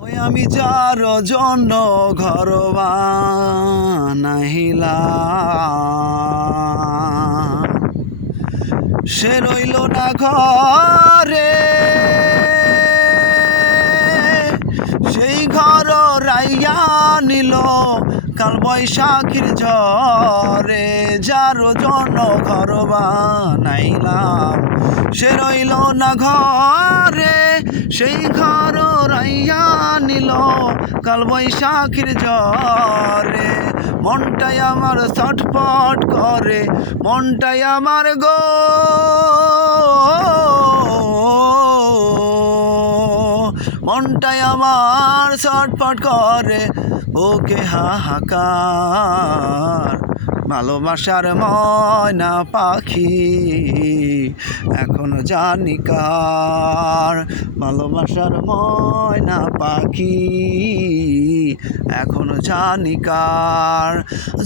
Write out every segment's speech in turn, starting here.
ওই আমি যার জন্য ঘর বানাইলাম, সে রইল না ঘরে, সেই ঘর রাইয়া নিল কাল বৈশাখীর ঝড়ে। যার জন্য ঘর বানাইলাম, সে রইল না ঘরে, সেই ঘর রাইয়া নিল কাল বৈশাখীর ঝড়ে। মনটাই আমার ছটফট করে, মনটাই আমার গো, মনটাই আমার ছটফট করে, ওকে হাহাকার। ভালোবাসার ময়না পাখি এখনো জানি কার, ভালোবাসার ময়না পাখি এখনো জানি কার।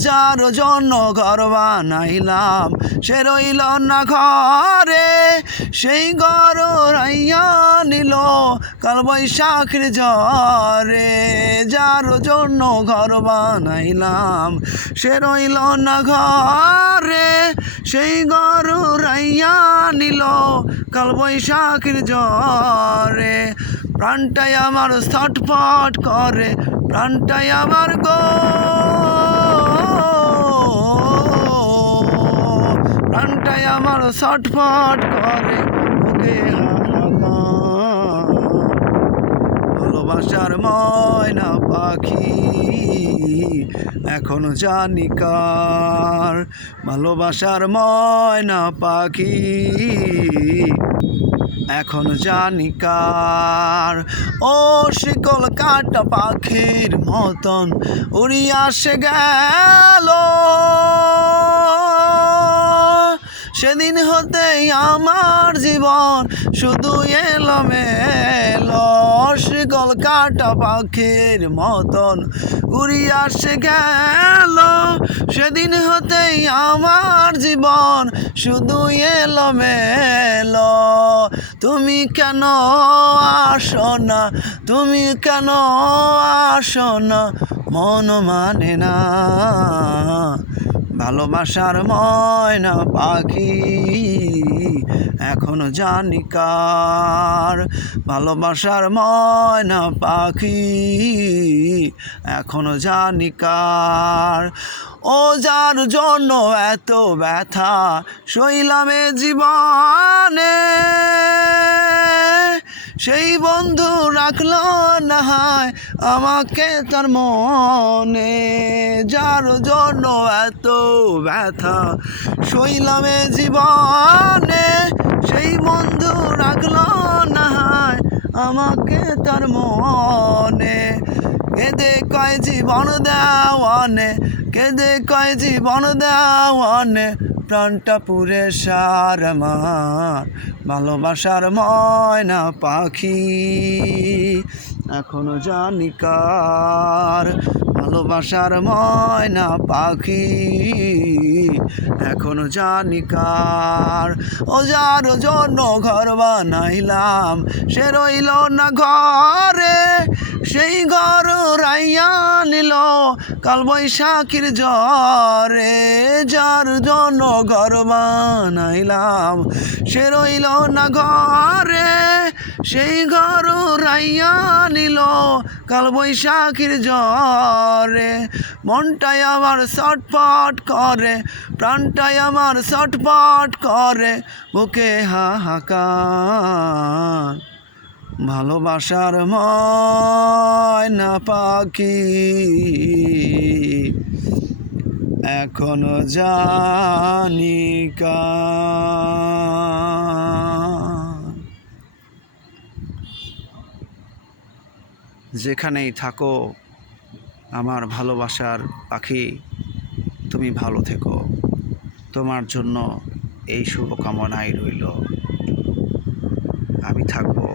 যার জন্য ঘর বানাইলাম, সে রইল না ঘরে, সেই ঘর রাইয়া নিল কাল বৈশাখীর ঝড়ে। যার জন্য ঘর বানাইলাম, সে রইল না ঘরে, সেই ঘর রাইয়া নিল কাল বৈশাখীর ঝড়ে। প্রাণটাই আমার ছটফট করে, প্রাণটাই আমার গো, প্রাণটাই আমার ছটফট করে, ওকে হাহাকার। ভালোবাসার ময়না পাখি এখনো জানি কার, ভালোবাসার ময়না পাখি এখনো জানি কার। ও শিকল কাটা পাখির মতন উড়িয়া সে গেল, সেদিন হতেই আমার জীবন শুধু এলোমেলো। শিকল কাটা পাখির মতন উড়িয়া সে গেল, সেদিন হতেই আমার জীবন শুধু এলোমেলো। তুমি কেন আসো না, তুমি কেন আসো না, মন মানে না। ভালোবাসার ময়না পাখি এখনো জানি কার, ভালোবাসার ময়না পাখি এখনো জানি কার। ও যার জন্য এত ব্যথা সইলামে জীবনে, সেই বন্ধু রাখলো না হয় আমাকে তার মনে। যার জন্য এত ব্যথা সইলামে জীবনে, সেই বন্ধু রাখলো না হয় আমাকে তার মনে। কেঁদে কয় জীবন দেওয়ানে, কেঁদে কয় জীবন দেওয়ানে, প্রাণটা পুরে সার আমার। ভালোবাসার ময়না পাখি এখনো জানি কার, ভালোবাসার ময়না পাখি এখনো জানি কার। ও যার জন্য ঘর বানাইলাম, সে রইল না ঘরে, সেই ঘর রাইয়া নিল কাল বৈশাখীর ঝড়ে। যার জন্য ঘর বানাইলাম, সে রইল না ঘরে, সেই ঘর রাইয়া নিল কাল বৈশাখীর ঝড়ে। মনটাই আমার ছটফট করে, প্রাণটাই আমার ছটফট করে, বুকে হাহাকার। ভালোবাসার ময়না পাখি এখনো জানি কার। যেখানেই থাকো আমার ভালোবাসার পাখি, তুমি ভালো থেকো। তোমার জন্য এই শুভকামনাই রইল। আমি থাকবো।